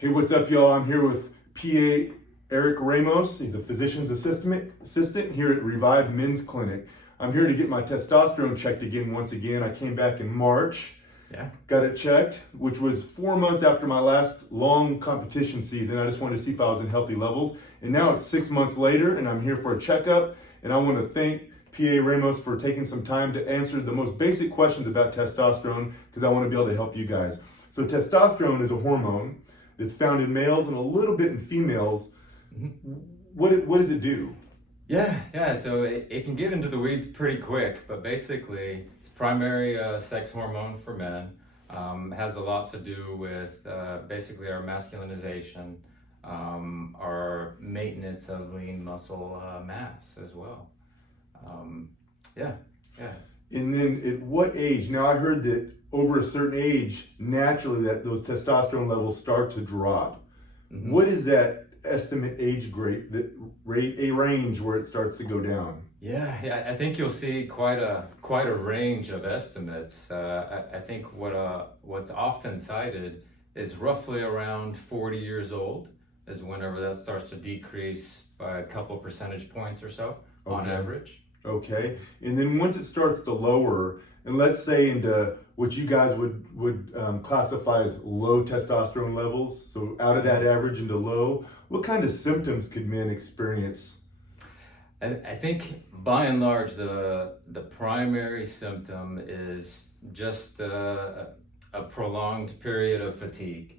Hey, what's up, y'all? I'm here with PA Eric Ramos. He's a physician's assistant here at Revibe Men's Clinic. I'm here to get my testosterone checked again once again. I came back in March, got it checked, which was 4 months after my last long competition season. I just wanted to see if I was in healthy levels. And now it's 6 months later, and I'm here for a checkup. And I want to thank PA Ramos for taking some time to answer the most basic questions about testosterone, because I want to be able to help you guys. So testosterone is a hormone. It's found in males and a little bit in females. What does it do? Yeah. So it can get into the weeds pretty quick, but basically it's primary sex hormone for men. Has a lot to do with basically our masculinization, our maintenance of lean muscle mass as well. Yeah. And then at what age? Now I heard that over a certain age, naturally that those testosterone levels start to drop. What is that estimate age grade, a range where it starts to go down? Yeah. I think you'll see quite a range of estimates. I think what's often cited is roughly around 40 years old is whenever that starts to decrease by a couple percentage points or so on average. Okay, and then once it starts to lower, and let's say into what you guys would classify as low testosterone levels, so out of that average into low, what kind of symptoms could men experience? I think by and large the primary symptom is just a prolonged period of fatigue.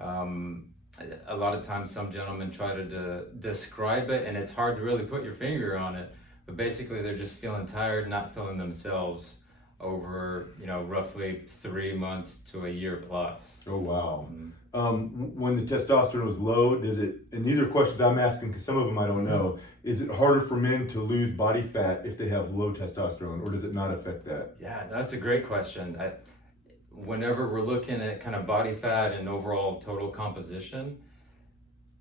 A lot of times some gentlemen try to describe it, and it's hard to really put your finger on it. But basically, they're just feeling tired, not feeling themselves over, roughly 3 months to a year plus. Oh, wow. When the testosterone is low, does it, and these are questions I'm asking because some of them I don't know, is it harder for men to lose body fat if they have low testosterone, or does it not affect that? Yeah, that's a great question. Whenever we're looking at kind of body fat and overall total composition,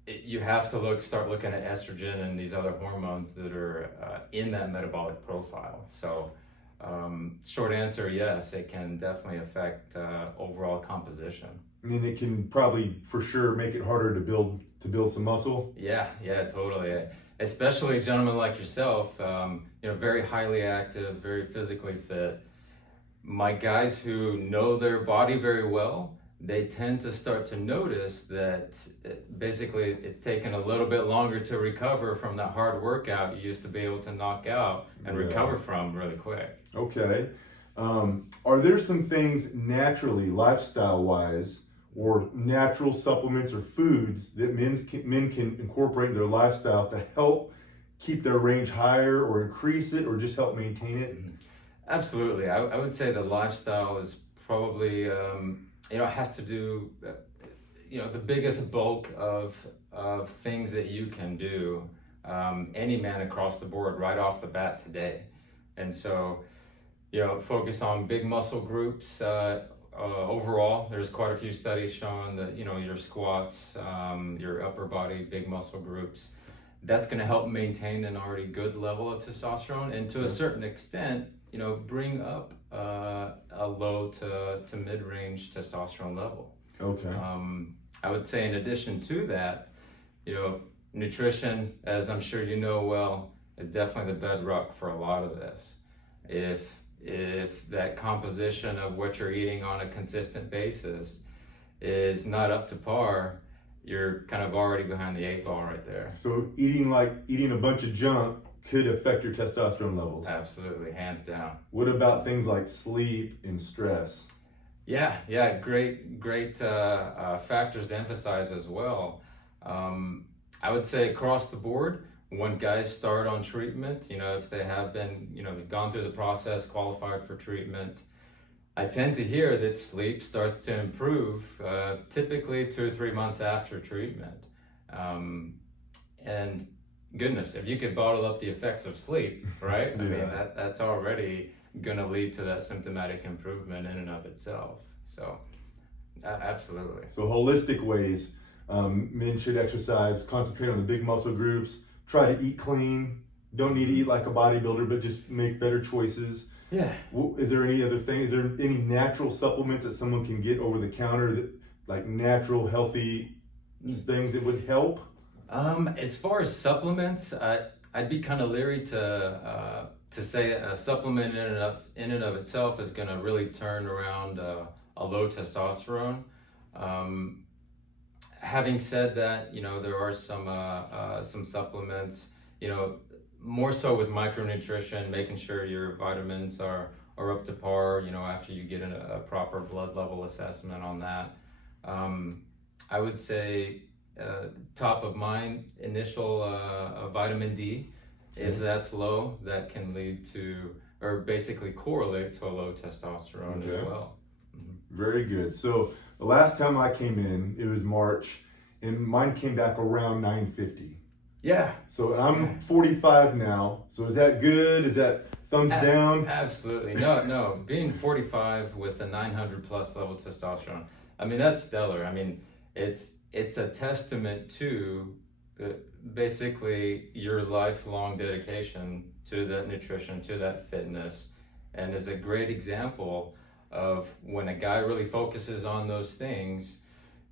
you have to start looking at estrogen and these other hormones that are in that metabolic profile. So short answer, yes, it can definitely affect overall composition. I mean, it can probably for sure make it harder to build some muscle. Yeah, totally. Especially gentlemen like yourself, very highly active, very physically fit. My guys who know their body very well, they tend to start to notice that basically it's taken a little bit longer to recover from that hard workout you used to be able to knock out and recover from really quick. Okay. Are there some things naturally, lifestyle-wise, or natural supplements or foods that men can incorporate in their lifestyle to help keep their range higher or increase it or just help maintain it? Absolutely. I would say the lifestyle is probably... it has to do, the biggest bulk of things that you can do, any man across the board right off the bat today. And so, focus on big muscle groups. Overall, there's quite a few studies showing that, your squats, your upper body, big muscle groups, that's going to help maintain an already good level of testosterone. And to a certain extent, bring up a low to mid-range testosterone level. Okay. I would say in addition to that, nutrition, as I'm sure you know well, is definitely the bedrock for a lot of this. If that composition of what you're eating on a consistent basis is not up to par, you're kind of already behind the 8 ball right there. So eating a bunch of junk could affect your testosterone levels. Absolutely, hands down. What about things like sleep and stress? Yeah, great factors to emphasize as well. I would say across the board, when guys start on treatment, if they have been, gone through the process, qualified for treatment, I tend to hear that sleep starts to improve typically 2 or 3 months after treatment. And goodness, if you could bottle up the effects of sleep, right? I mean, that's already going to lead to that symptomatic improvement in and of itself. So, absolutely. So holistic ways, men should exercise, concentrate on the big muscle groups, try to eat clean, don't need to eat like a bodybuilder, but just make better choices. Yeah. Is there any other thing? Is there any natural supplements that someone can get over the counter that, like natural, healthy things that would help? As far as supplements, I'd be kind of leery to say a supplement in and of itself is going to really turn around a low testosterone. Having said that, there are some supplements, more so with micronutrition, making sure your vitamins are up to par, after you get a proper blood level assessment on that. I would say top of mind, initial vitamin D. If that's low, that can lead to, or basically correlate to a low testosterone as well. Very good. So the last time I came in, it was March, and mine came back around 950. Yeah. So I'm 45 now. So is that good? Is that thumbs down? Absolutely. No. Being 45 with a 900 plus level testosterone, I mean, that's stellar. I mean, it's a testament to basically your lifelong dedication to that nutrition, to that fitness, and is a great example of when a guy really focuses on those things,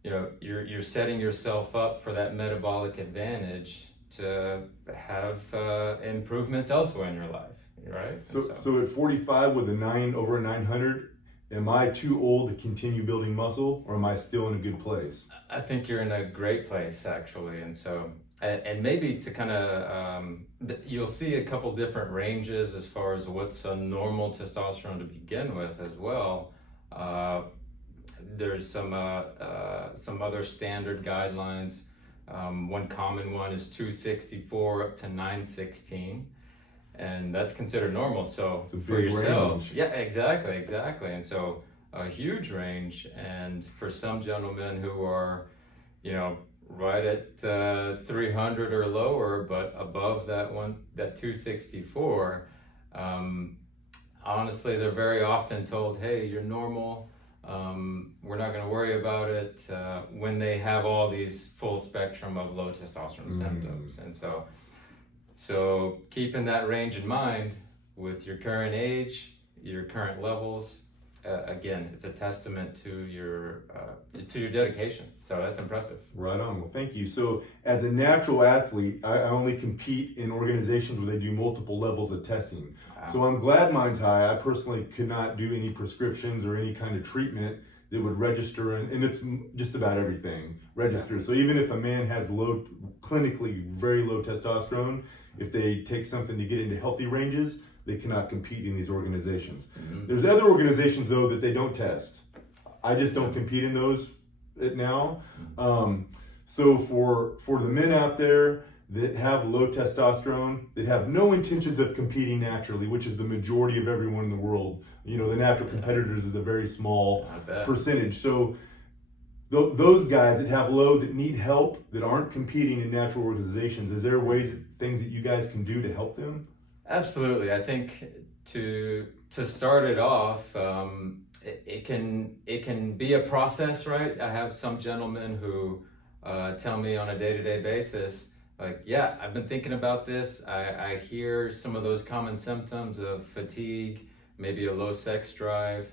you're setting yourself up for that metabolic advantage to have improvements elsewhere in your life, right? So at 45 with over a 900, am I too old to continue building muscle, or am I still in a good place? I think you're in a great place, actually. And so, and maybe to kind of, you'll see a couple different ranges as far as what's a normal testosterone to begin with as well. There's some other standard guidelines. One common one is 264 up to 916. And that's considered normal. So for yourself, range. Yeah, exactly. And so a huge range. And for some gentlemen who are, right at 300 or lower, but above that 264, honestly, they're very often told, hey, you're normal. We're not going to worry about it when they have all these full spectrum of low testosterone symptoms. And so keeping that range in mind with your current age, your current levels, again, it's a testament to your dedication. So that's impressive. Right on. Well, thank you. So as a natural athlete, I only compete in organizations where they do multiple levels of testing. Wow. So I'm glad mine's high. I personally could not do any prescriptions or any kind of treatment that would register, and it's just about everything registers. So even if a man has clinically very low testosterone, if they take something to get into healthy ranges, they cannot compete in these organizations. Mm-hmm. There's other organizations, though, that they don't test. I just don't compete in those now. So for the men out there that have low testosterone, that have no intentions of competing naturally, which is the majority of everyone in the world, the natural competitors is a very small percentage. So those guys that have low, that need help, that aren't competing in natural organizations, is there things that you guys can do to help them? Absolutely. I think to start it off, it can be a process, right? I have some gentlemen who tell me on a day-to-day basis, like, yeah, I've been thinking about this. I hear some of those common symptoms of fatigue, maybe a low sex drive.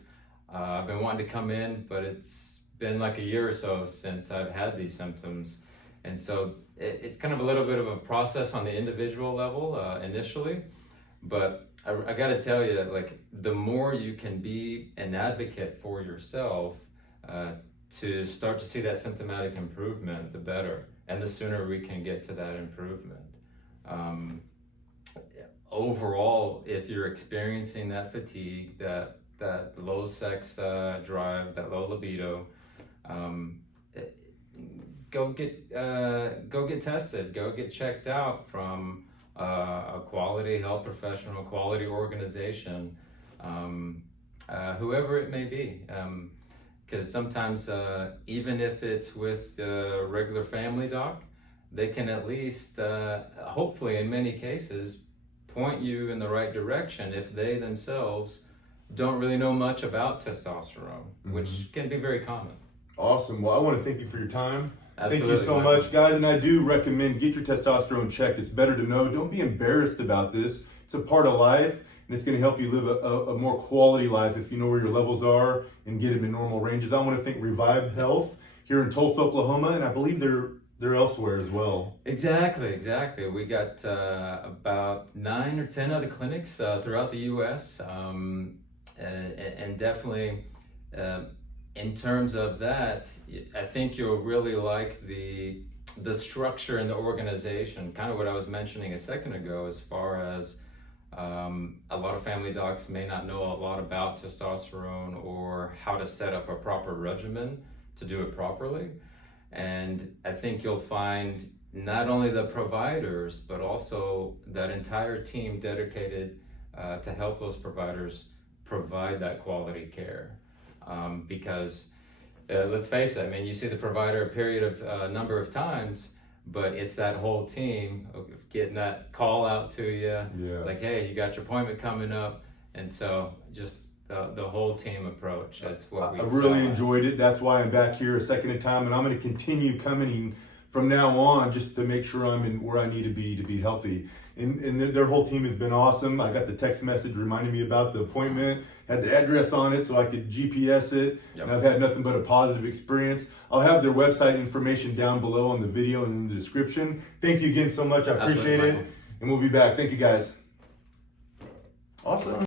I've been wanting to come in, but it's been like a year or so since I've had these symptoms. And so it's kind of a little bit of a process on the individual level initially. But I got to tell you, like, the more you can be an advocate for yourself to start to see that symptomatic improvement, the better. And the sooner we can get to that improvement. Overall, if you're experiencing that fatigue, that low sex drive, that low libido, go get tested, go get checked out from a quality health professional, quality organization, whoever it may be. Because sometimes, even if it's with a regular family doc, they can at least, hopefully in many cases, point you in the right direction if they themselves don't really know much about testosterone, which can be very common. Awesome. Well, I want to thank you for your time. Absolutely. Thank you so much, guys. And I do recommend get your testosterone checked. It's better to know. Don't be embarrassed about this. It's a part of life, and it's going to help you live a more quality life if you know where your levels are and get them in normal ranges. I want to thank Revibe Health here in Tulsa, Oklahoma, and I believe they're elsewhere as well. Exactly. We got about 9 or 10 other clinics throughout the U.S. And definitely, in terms of that, I think you'll really like the structure and the organization. Kind of what I was mentioning a second ago, as far as a lot of family docs may not know a lot about testosterone or how to set up a proper regimen to do it properly. And I think you'll find not only the providers, but also that entire team dedicated to help those providers provide that quality care. Because let's face it, I mean, you see the provider a period of number of times, but it's that whole team of getting that call out to you, like, hey, you got your appointment coming up. And so just the whole team approach, that's what we I really enjoyed it. That's why I'm back here a second time, and I'm going to continue coming from now on just to make sure I'm in where I need to be healthy. And their whole team has been awesome. I got the text message reminding me about the appointment, had the address on it so I could GPS it. Yep. And I've had nothing but a positive experience. I'll have their website information down below on the video and in the description. Thank you again so much. I appreciate it. And we'll be back. Thank you guys. Awesome.